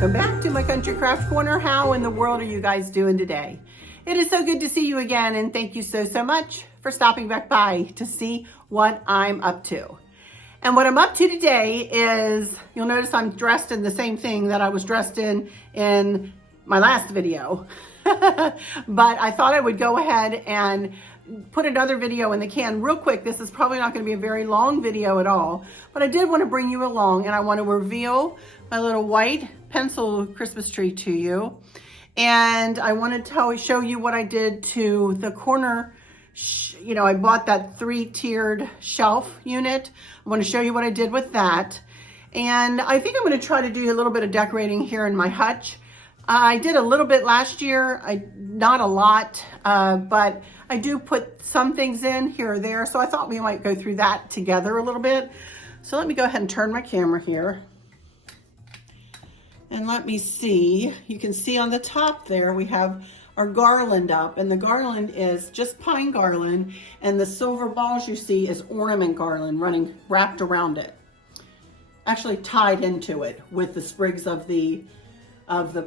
welcome back to my Country Craft Corner. How in the world are you guys doing today? It is so good to see you again, and thank you so much for stopping back by to see what I'm up to. And what I'm up to today is, you'll notice I'm dressed in the same thing that I was dressed in my last video. But I thought I would go ahead and put another video in the can real quick. This is probably not going to be a very long video at all, but I did want to bring you along, and I want to reveal my little white pencil Christmas tree to you. And I want to show you what I did to the corner. I bought that 3-tiered shelf unit. I want to show you what I did with that. And I think I'm going to try to do a little bit of decorating here in my hutch. I did a little bit last year, not a lot, but I do put some things in here or there. So I thought we might go through that together a little bit. So let me go ahead and turn my camera here. And let me see, you can see on the top there, we have our garland up, and the garland is just pine garland, and the silver balls you see is ornament garland wrapped around it. Actually tied into it with the sprigs of the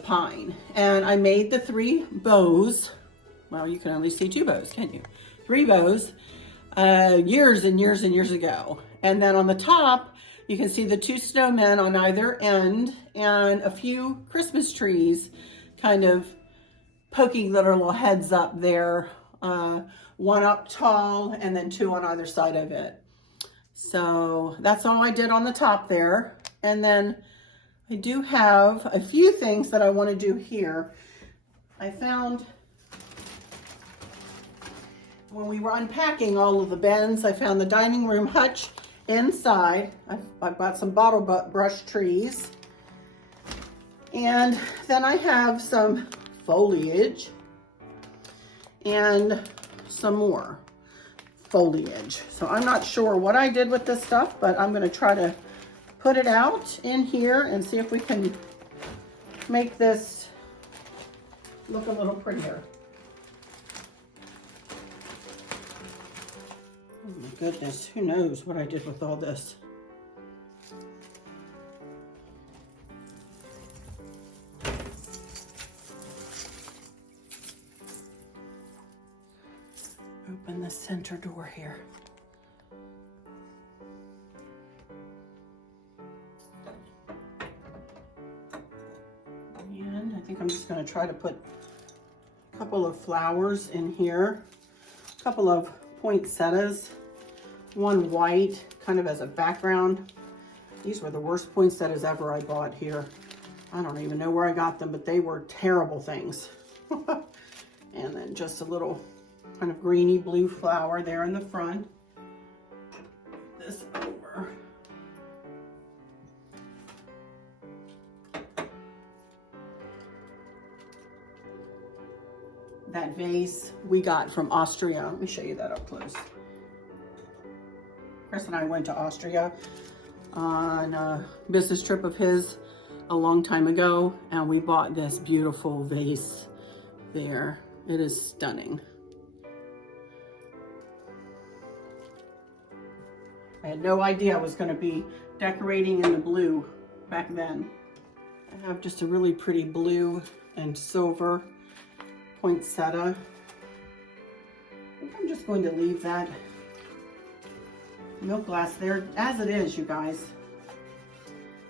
pine. And I made the 3 bows. Well, you can only see 2 bows, can't you? 3 bows, years and years and years ago. And then on the top, you can see the 2 snowmen on either end and a few Christmas trees kind of poking their little heads up there. 1 up tall and then 2 on either side of it. So that's all I did on the top there. And then I do have a few things that I want to do here. I found, when we were unpacking all of the bins, I found the dining room hutch inside. I bought some bottle brush trees. And then I have some foliage and some more foliage. So I'm not sure what I did with this stuff, but I'm going to try to put it out in here and see if we can make this look a little prettier. Oh my goodness, who knows what I did with all this. Open the center door here. And I think I'm just going to try to put a couple of flowers in here, a couple of poinsettias, 1 white kind of as a background. These were the worst poinsettias ever I bought here. I don't even know where I got them, but they were terrible things. And then just a little kind of greeny blue flower there in the front. This over. That vase we got from Austria. Let me show you that up close. Chris and I went to Austria on a business trip of his a long time ago, and we bought this beautiful vase there. It is stunning. I had no idea I was going to be decorating in the blue back then. I have just a really pretty blue and silver poinsettia. I think I'm just going to leave that milk glass there as it is, you guys.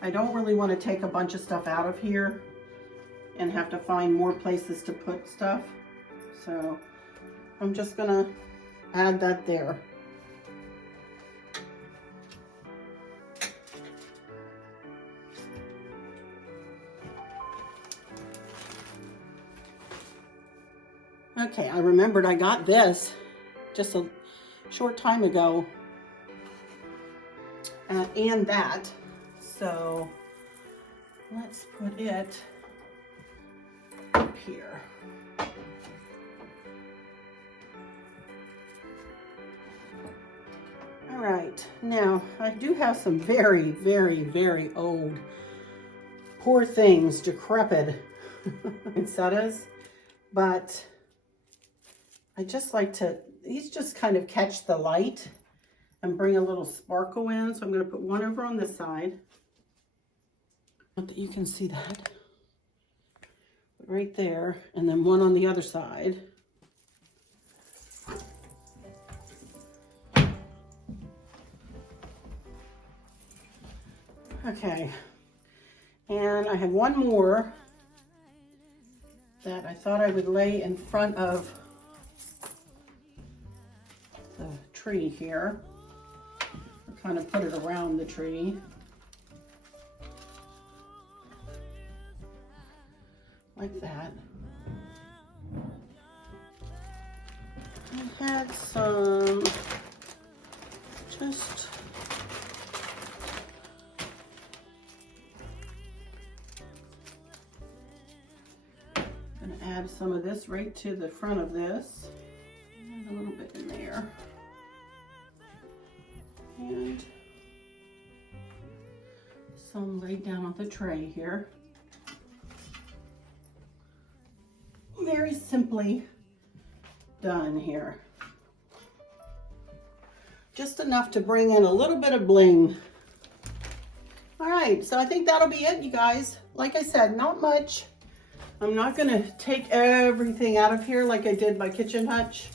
I don't really want to take a bunch of stuff out of here and have to find more places to put stuff. So I'm just going to add that there. Okay, I remembered I got this just a short time ago, and that, so let's put it up here. All right, now I do have some very, very, very old, poor things, decrepit poinsettias, but I just like to, these just kind of catch the light and bring a little sparkle in. So I'm going to put one over on this side. Not that you can see that. right there, and then one on the other side. Okay, and I have one more that I thought I would lay in front of the tree here. Or kind of put it around the tree. Like that. I had some just gonna add some of this right to the front of this. Add a little bit in there. And some laid down on the tray here. Very simply done here. Just enough to bring in a little bit of bling. All right, so I think that'll be it, you guys. Like I said, not much. I'm not gonna take everything out of here like I did my kitchen hutch.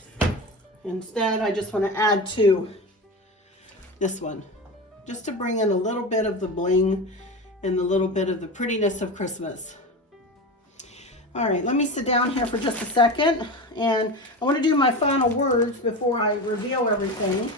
Instead, I just wanna add to this one, just to bring in a little bit of the bling and a little bit of the prettiness of Christmas. All right, let me sit down here for just a second, and I want to do my final words before I reveal everything,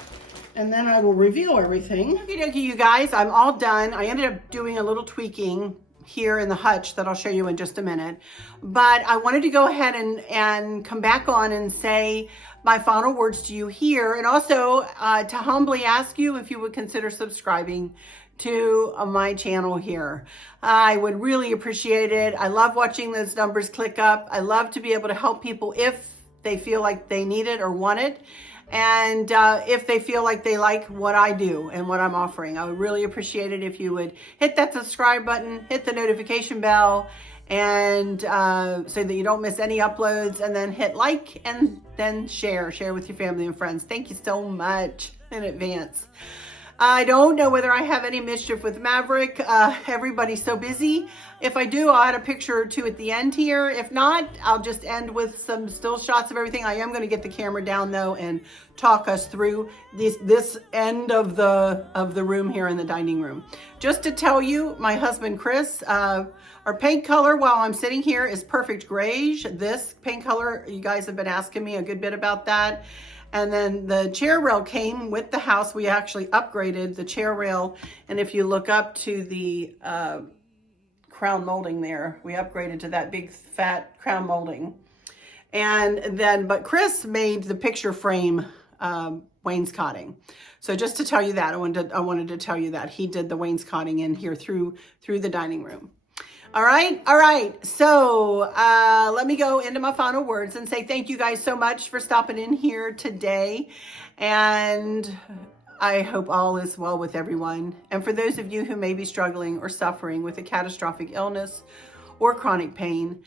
and then I will reveal everything. Okay, you guys, I'm all done. I ended up doing a little tweaking here in the hutch that I'll show you in just a minute, but I wanted to go ahead and come back on and say my final words to you here, and also to humbly ask you if you would consider subscribing to my channel here. I would really appreciate it. I love watching those numbers click up. I love to be able to help people if they feel like they need it or want it. And if they feel like they like what I do and what I'm offering. I would really appreciate it if you would hit that subscribe button, hit the notification bell, and so that you don't miss any uploads, and then hit like and then share with your family and friends. Thank you so much in advance. I don't know whether I have any mischief with Maverick. Everybody's so busy. If I do, I'll add a picture or two at the end here. If not, I'll just end with some still shots of everything. I am going to get the camera down though and talk us through this end of the room here in the dining room. Just to tell you, my husband Chris, our paint color while I'm sitting here is Perfect Greige. This paint color, you guys have been asking me a good bit about that. And then the chair rail came with the house. We actually upgraded the chair rail. And if you look up to the crown molding there, we upgraded to that big fat crown molding. And then, but Chris made the picture frame wainscoting. So just to tell you that, I wanted to tell you that he did the wainscoting in here through the dining room. All right. So let me go into my final words and say thank you guys so much for stopping in here today. And I hope all is well with everyone. And for those of you who may be struggling or suffering with a catastrophic illness or chronic pain,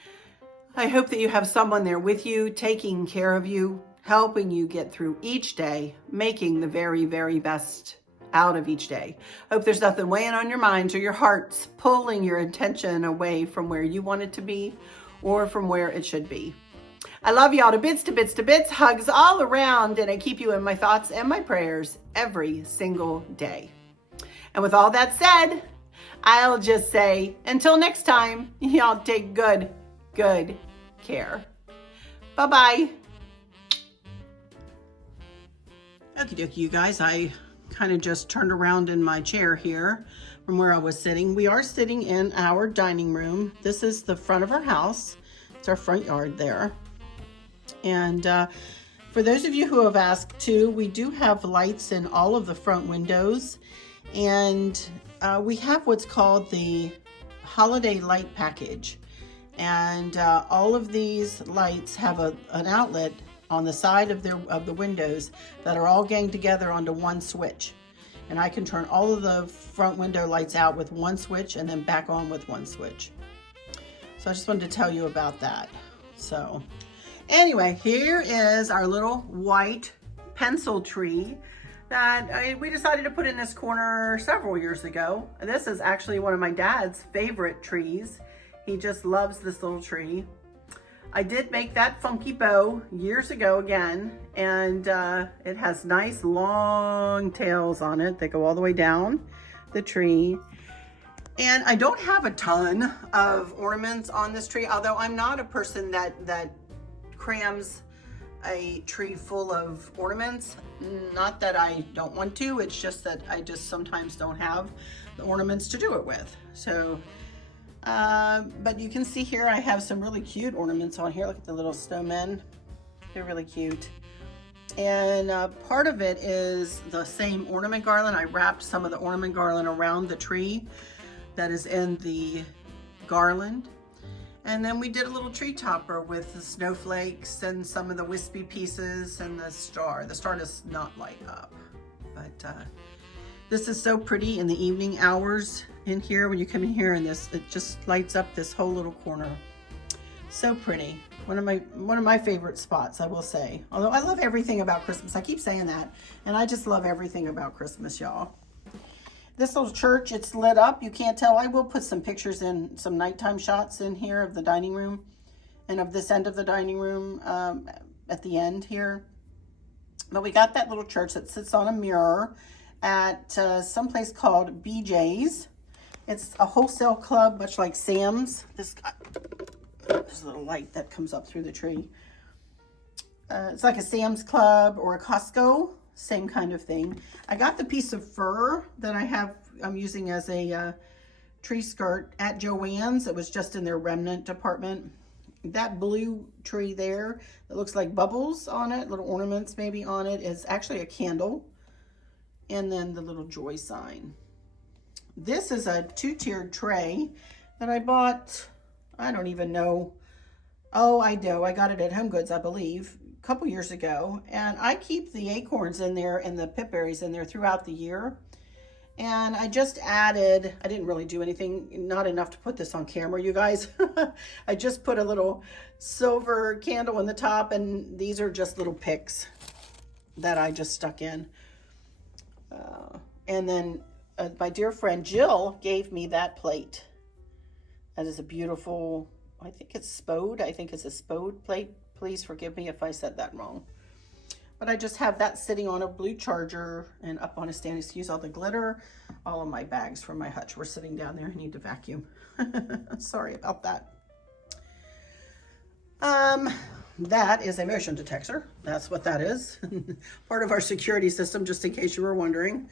I hope that you have someone there with you, taking care of you, helping you get through each day, making the very, very best out of each day. Hope there's nothing weighing on your minds or your hearts, pulling your attention away from where you want it to be or from where it should be. I love y'all to bits, hugs all around, and I keep you in my thoughts and my prayers every single day. And with all that said, I'll just say, until next time, y'all take good care. Bye-bye. Okie dokie, you guys, I kind of just turned around in my chair here from where I was sitting. We are sitting in our dining room. This is the front of our house. It's our front yard there. And for those of you who have asked too, we do have lights in all of the front windows. And we have what's called the holiday light package. And all of these lights have an outlet on the side of the windows that are all ganged together onto one switch. And I can turn all of the front window lights out with one switch and then back on with one switch. So I just wanted to tell you about that. So anyway, here is our little white pencil tree that we decided to put in this corner several years ago. This is actually one of my dad's favorite trees. He just loves this little tree. I did make that funky bow years ago again, and it has nice long tails on it that go all the way down the tree. And I don't have a ton of ornaments on this tree, although I'm not a person that crams a tree full of ornaments. Not that I don't want to, it's just that I just sometimes don't have the ornaments to do it with. So, but you can see here I have some really cute ornaments on here. Look at the little snowmen. They're really cute. And part of it is the same ornament garland. I wrapped some of the ornament garland around the tree that is in the garland. And then we did a little tree topper with the snowflakes and some of the wispy pieces and the star. The star does not light up, but this is so pretty in the evening hours in here. When you come in here and it just lights up this whole little corner. So pretty. One of my favorite spots, I will say. Although I love everything about Christmas. I keep saying that, and I just love everything about Christmas, y'all. This little church, it's lit up. You can't tell. I will put some pictures in, some nighttime shots in here of the dining room and of this end of the dining room at the end here. But we got that little church that sits on a mirror at some place called BJ's. It's a wholesale club, much like Sam's. There's a little light that comes up through the tree. It's like a Sam's Club or a Costco. Same kind of thing. I got the piece of fur that I'm using as a tree skirt at Joann's. It was just in their remnant department. That blue tree there that looks like bubbles on it, little ornaments maybe on it, is actually a candle. And then the little joy sign. This is a 2-tiered tray that I bought, I don't even know. Oh, I do. I got it at Home Goods, I believe, a couple years ago. And I keep the acorns in there and the pipberries in there throughout the year. And I just added, I didn't really do anything, not enough to put this on camera, you guys. I just put a little silver candle in the top, and these are just little picks that I just stuck in. And then my dear friend Jill gave me that plate. That is a beautiful, I think it's spode. I think it's a spode plate. Please forgive me if I said that wrong. But I just have that sitting on a blue charger and up on a stand. Excuse all the glitter. All of my bags from my hutch were sitting down there. I need to vacuum. Sorry about that. That is a motion detector. That's what that is. Part of our security system, just in case you were wondering.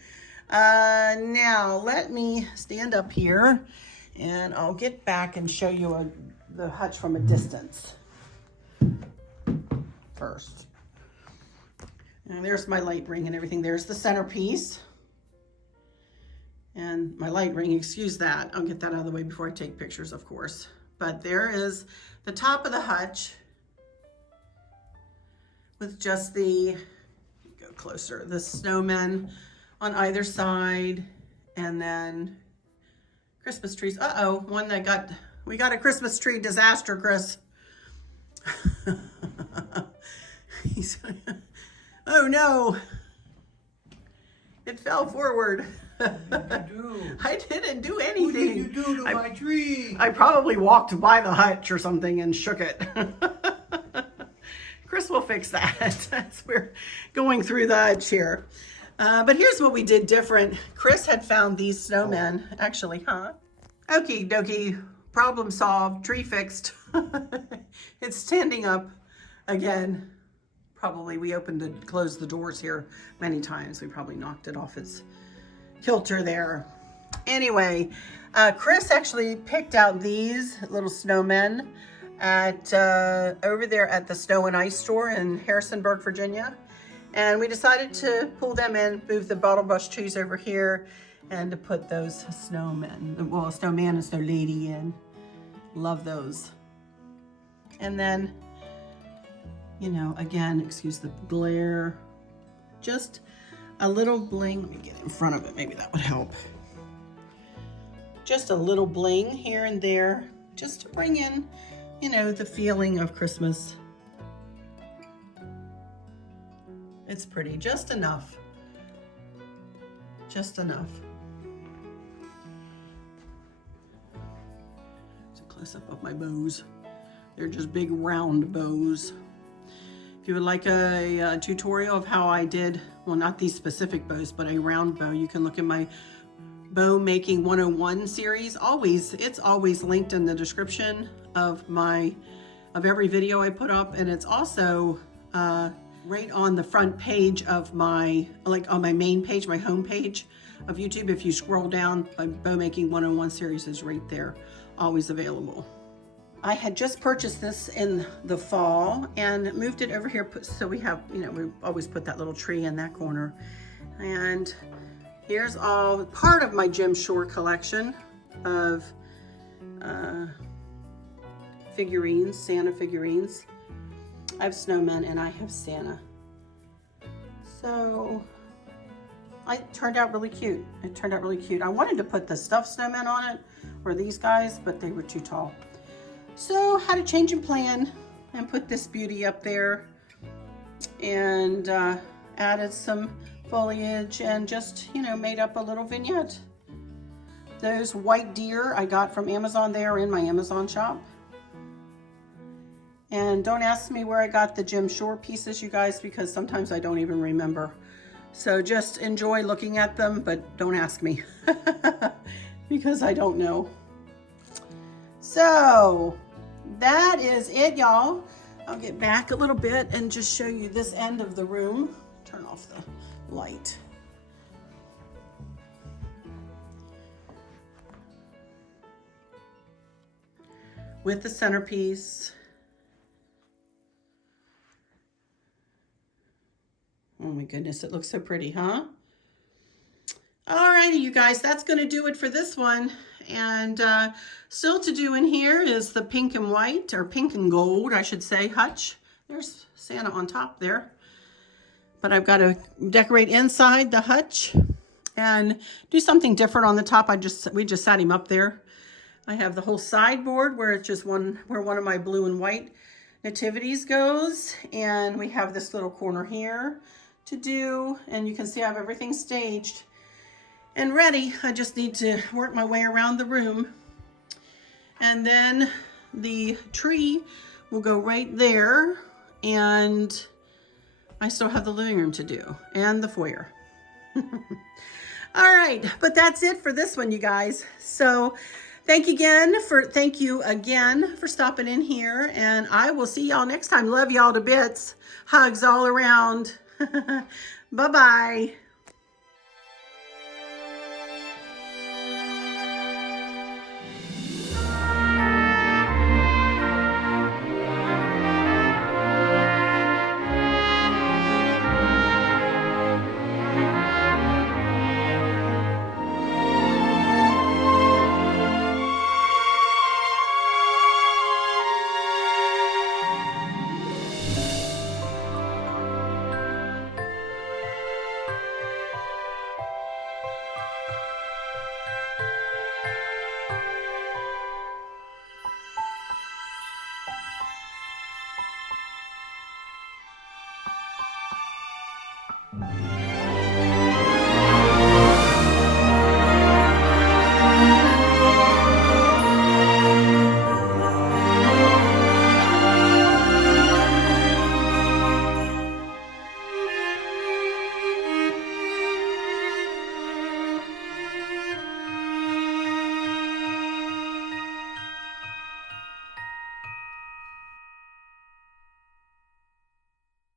Now, let me stand up here and I'll get back and show you the hutch from a distance first. And there's my light ring and everything. There's the centerpiece. And my light ring, excuse that. I'll get that out of the way before I take pictures, of course. But there is the top of the hutch with just the, go closer, the snowmen on either side, and then Christmas trees. Uh-oh, one that we got a Christmas tree disaster, Chris. Oh no, it fell forward. I didn't do anything. What did you do to my tree? I probably walked by the hutch or something and shook it. Chris will fix that as we're going through the hutch here. But here's what we did different. Chris had found these snowmen, actually, huh? Okie dokie, problem solved, tree fixed. It's standing up again. Probably we opened and closed the doors here many times. We probably knocked it off its kilter there. Anyway, Chris actually picked out these little snowmen at over there at the Snow and Ice store in Harrisonburg, Virginia. And we decided to pull them in, move the bottle brush trees over here, and to put those snowmen, well, a snowman and snow lady in. Love those. And then, you know, again, excuse the glare, just a little bling. Let me get in front of it, maybe that would help. Just a little bling here and there, just to bring in, you know, the feeling of Christmas. It's pretty, just enough. Just enough. close up of my bows. They're just big round bows. If you would like a tutorial of how I did, well, not these specific bows, but a round bow, you can look at my Bow Making 101 series. It's always linked in the description of every video I put up, and it's also right on the front page of on my main page, my home page of YouTube. If you scroll down, my Bow Making 101 series is right there, always available. I had just purchased this in the fall and moved it over here, so we have, we always put that little tree in that corner. And here's all part of my Jim Shore collection of figurines, Santa figurines. I have snowmen and I have Santa. So it turned out really cute. It turned out really cute. I wanted to put the stuffed snowmen on it, or these guys, but they were too tall. So had a change in plan and put this beauty up there and added some foliage and just, made up a little vignette. Those white deer I got from Amazon. They are in my Amazon shop. And don't ask me where I got the Jim Shore pieces, you guys, because sometimes I don't even remember. So just enjoy looking at them, but don't ask me because I don't know. So that is it, y'all. I'll get back a little bit and just show you this end of the room. Turn off the light. With the centerpiece. Oh my goodness, it looks so pretty, huh? Alrighty, you guys, that's gonna do it for this one. And still to do in here is the pink and white, or pink and gold, I should say, HUTCH. There's Santa on top there. But I've got to decorate inside the HUTCH and do something different on the top. We just sat him up there. I have the whole sideboard where it's just where one of my blue and white nativities goes. And we have this little corner here to do. And you can see I have everything staged and ready. I just need to work my way around the room. And then the tree will go right there, and I still have the living room to do and the foyer. All right, but that's it for this one, you guys. So thank you again for stopping in here, and I will see y'all next time. Love y'all to bits. Hugs all around. Bye-bye.